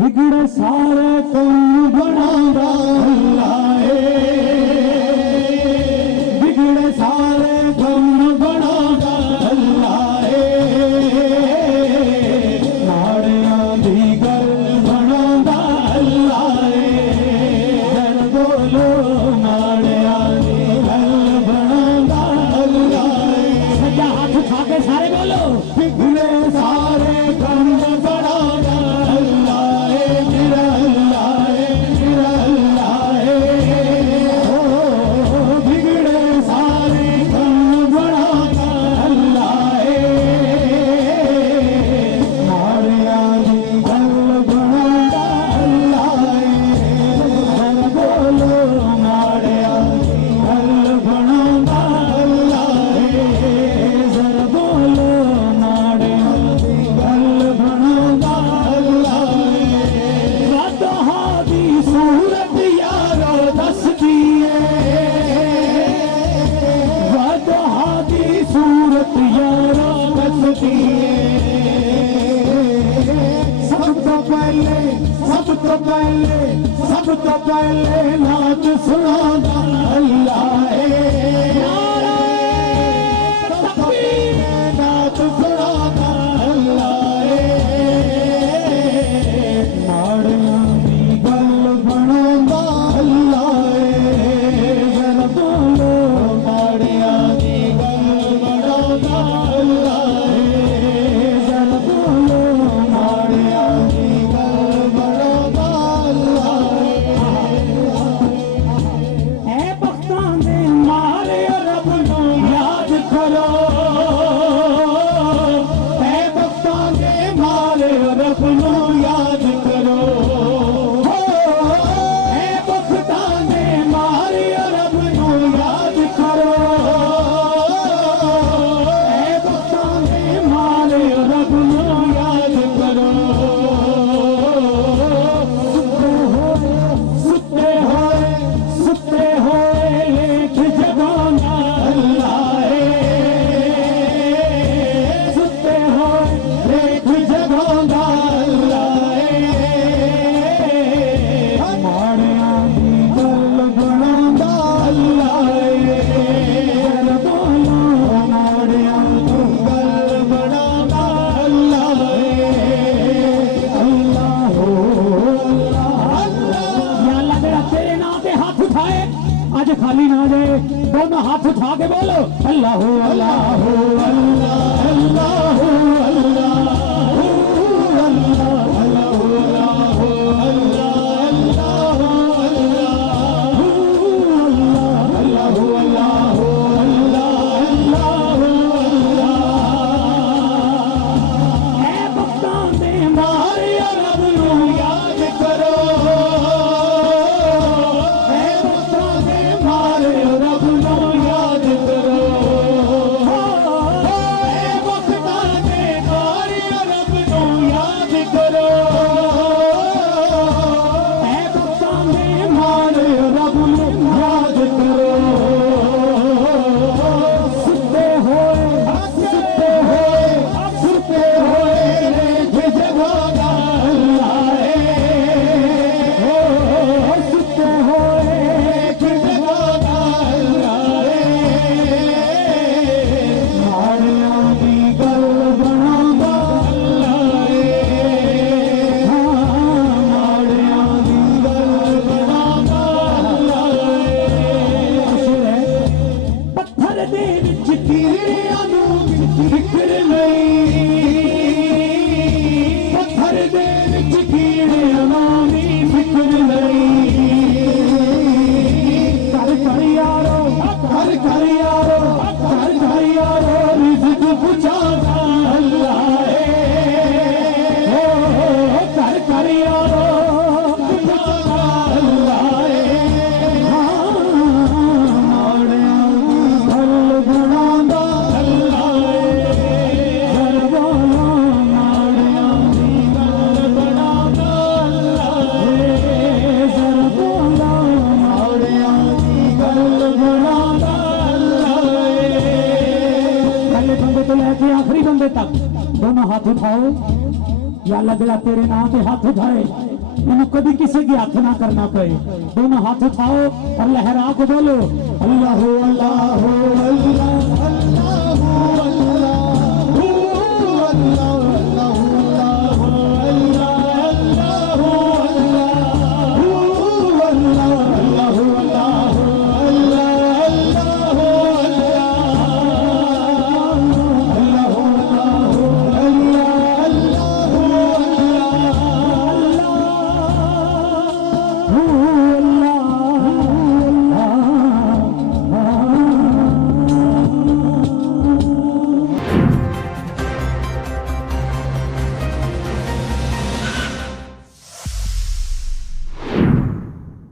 बिगड़े सारे कौन बनांदा अल्लाह बिगड़े सारे कौन बनांदा अल्लाह माड़ियां दी गल बनांदा अल्लाह जर बोलो माड़ियां दी गल बनांदा अल्लाह सजा हाथ उठा के सारे बोलो बिगड़े सारे कौन बनांदा सब तो पहले नाच सुनांदा अल्लाह नाच सुनांदा अल्लाह माड़ियां दी गल बनांदा अल्लाह जरा बोलो माड़ियां दी गल बनांदा अल्लाह जरा बोलो माड़ियां दी गल बनांदा खाली ना जाए दोनों हाथ उठा के बोलो अल्लाह अल्लाह अल्लाह अल्लाह मरने तक दोनों हाथ उठाओ। या अल्लाह जड़ा तेरे नाम पे हाथ उठाए इन्हें कभी किसी की हाथ ना करना पे। दोनों हाथ उठाओ और लहरा के बोलो अल्लाह अल्लाह अल्लाह